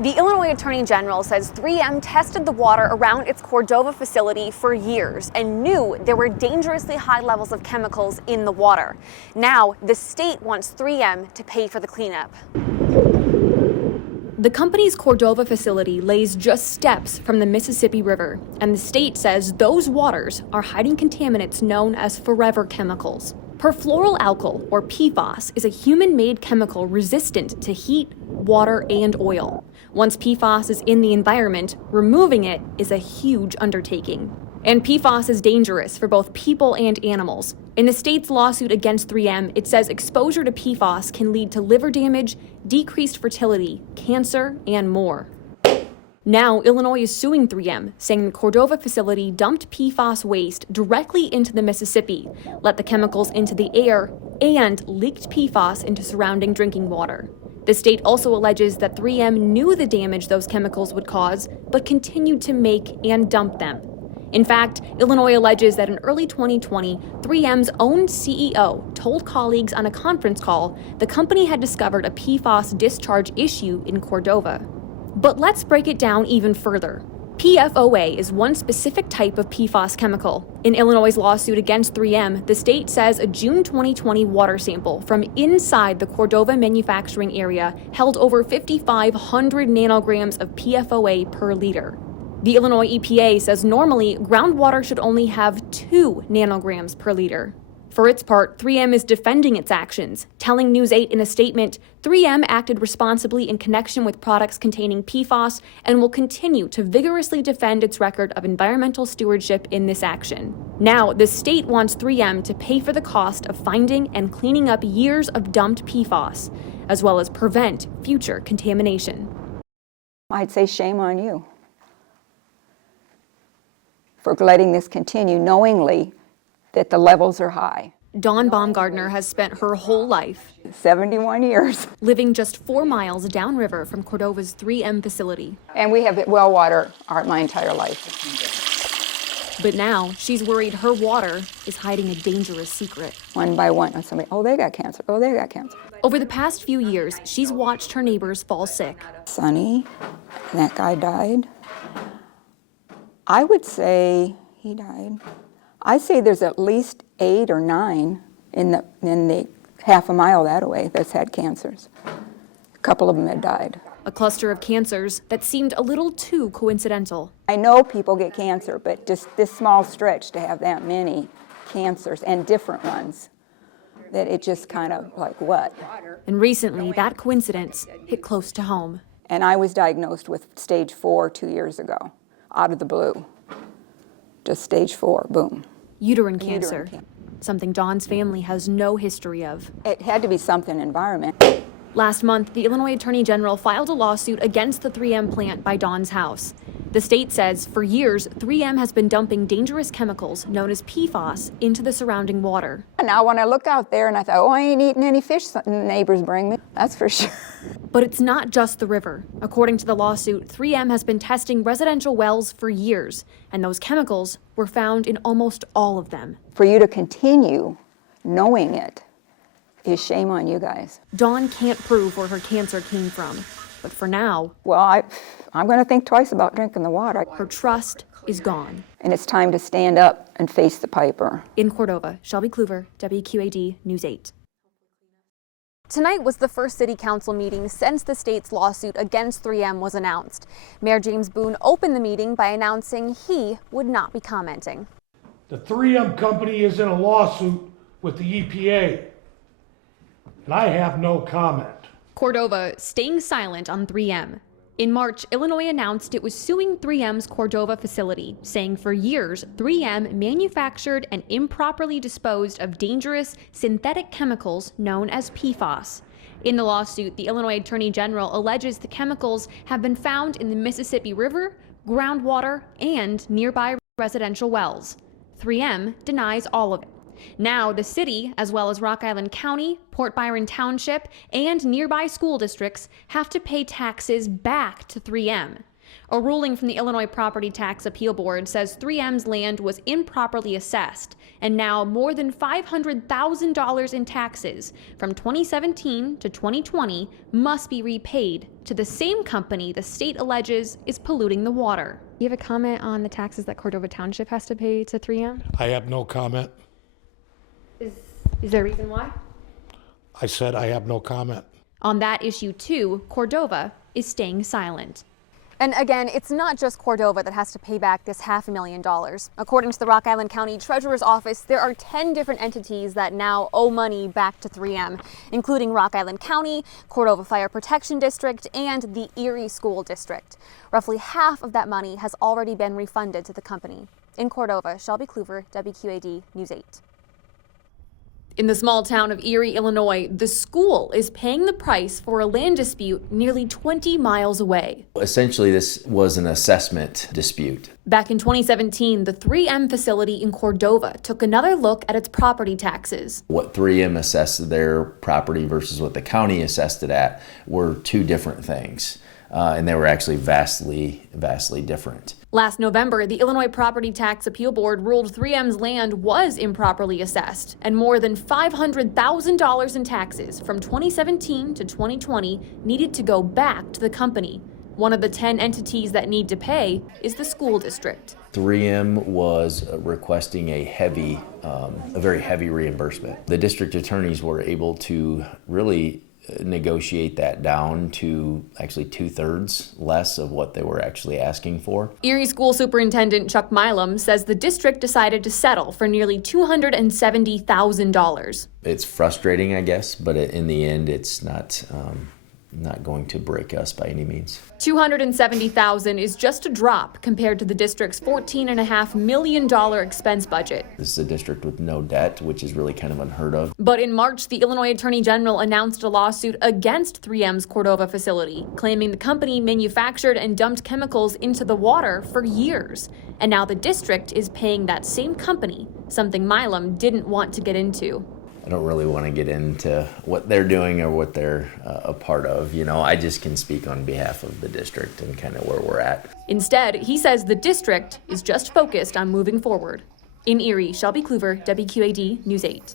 The Illinois Attorney General says 3M tested the water around its Cordova facility for years and knew there were dangerously high levels of chemicals in the water. Now, the state wants 3M to pay for the cleanup. The company's Cordova facility lays just steps from the Mississippi River, and the state says those waters are hiding contaminants known as forever chemicals. Perfluoroalkyl, or PFAS, is a human-made chemical resistant to heat, water, and oil. Once PFAS is in the environment, removing it is a huge undertaking. And PFAS is dangerous for both people and animals. In the state's lawsuit against 3M, it says exposure to PFAS can lead to liver damage, decreased fertility, cancer, and more. Now, Illinois is suing 3M, saying the Cordova facility dumped PFAS waste directly into the Mississippi, let the chemicals into the air, and leaked PFAS into surrounding drinking water. The state also alleges that 3M knew the damage those chemicals would cause, but continued to make and dump them. In fact, Illinois alleges that in early 2020, 3M's own CEO told colleagues on a conference call the company had discovered a PFAS discharge issue in Cordova. But let's break it down even further. PFOA is one specific type of PFAS chemical. In Illinois' lawsuit against 3M, the state says a June 2020 water sample from inside the Cordova manufacturing area held over 5,500 nanograms of PFOA per liter. The Illinois EPA says normally groundwater should only have 2 nanograms per liter. For its part, 3M is defending its actions, telling News 8 in a statement, 3M acted responsibly in connection with products containing PFAS and will continue to vigorously defend its record of environmental stewardship in this action. Now, the state wants 3M to pay for the cost of finding and cleaning up years of dumped PFAS, as well as prevent future contamination. I'd say shame on you for letting this continue knowingly that the levels are high. Dawn Baumgartner has spent her whole life 71 years. Living just 4 miles downriver from Cordova's 3M facility. And we have well water my entire life. But now she's worried her water is hiding a dangerous secret. One by one, somebody, oh, they got cancer, oh, they got cancer. Over the past few years, she's watched her neighbors fall sick. Sonny, that guy died. I would say he died. I say there's at least 8 or 9 in the half a mile that way that's had cancers. A couple of them had died. A cluster of cancers that seemed a little too coincidental. I know people get cancer, but just this small stretch to have that many cancers and different ones, that it just kind of like, what? And recently, that coincidence hit close to home. And I was diagnosed with stage 4 2 years ago, out of the blue. Just stage 4, boom. Uterine cancer, something Dawn's family has no history of. It had to be something environment. Last month, the Illinois Attorney General filed a lawsuit against the 3M plant by Dawn's house. The state says for years, 3M has been dumping dangerous chemicals known as PFAS into the surrounding water. And now when I look out there and I thought, oh, I ain't eating any fish the neighbors bring me, that's for sure. But it's not just the river. According to the lawsuit, 3M has been testing residential wells for years, and those chemicals were found in almost all of them. For you to continue knowing it is shame on you guys. Dawn can't prove where her cancer came from, but for now, well, I'm going to think twice about drinking the water. Her trust is gone. And it's time to stand up and face the piper. In Cordova, Shelby Kluver, WQAD News 8. Tonight was the first city council meeting since the state's lawsuit against 3M was announced. Mayor James Boone opened the meeting by announcing he would not be commenting. The 3M company is in a lawsuit with the EPA, and I have no comment. Cordova staying silent on 3M. In March, Illinois announced it was suing 3M's Cordova facility, saying for years 3M manufactured and improperly disposed of dangerous synthetic chemicals known as PFAS. In the lawsuit, the Illinois Attorney General alleges the chemicals have been found in the Mississippi River, groundwater, and nearby residential wells. 3M denies all of it. Now, the city, as well as Rock Island County, Port Byron Township, and nearby school districts have to pay taxes back to 3M. A ruling from the Illinois Property Tax Appeal Board says 3M's land was improperly assessed, and now more than $500,000 in taxes from 2017 to 2020 must be repaid to the same company the state alleges is polluting the water. Do you have a comment on the taxes that Cordova Township has to pay to 3M? I have no comment. Is there a reason why? I said I have no comment. On that issue, too, Cordova is staying silent. And again, it's not just Cordova that has to pay back this $500,000. According to the Rock Island County Treasurer's Office, there are 10 different entities that now owe money back to 3M, including Rock Island County, Cordova Fire Protection District, and the Erie School District. Roughly half of that money has already been refunded to the company. In Cordova, Shelby Kluver, WQAD News 8. In the small town of Erie, Illinois, the school is paying the price for a land dispute nearly 20 miles away. Essentially, this was an assessment dispute. Back in 2017, the 3M facility in Cordova took another look at its property taxes. What 3M assessed their property versus what the county assessed it at were two different things. And they were actually vastly different. Last November, the Illinois Property Tax Appeal Board ruled 3M's land was improperly assessed, and more than $500,000 in taxes from 2017 to 2020 needed to go back to the company. One of the 10 entities that need to pay is the school district. 3M was requesting a very heavy reimbursement. The district attorneys were able to really negotiate that down to actually 2/3 less of what they were actually asking for. Erie School Superintendent Chuck Milam says the district decided to settle for nearly $270,000. It's frustrating, I guess, but in the end, it's not going to break us by any means. $270,000 is just a drop compared to the district's $14.5 million expense budget. This is a district with no debt, which is really kind of unheard of. But in March, the Illinois Attorney General announced a lawsuit against 3M's Cordova facility, claiming the company manufactured and dumped chemicals into the water for years. And now the district is paying that same company, something Milam didn't want to get into. I don't really want to get into what they're doing or what they're a part of. I just can speak on behalf of the district and kind of where we're at. Instead, he says the district is just focused on moving forward. In Erie, Shelby Kluver, WQAD News 8.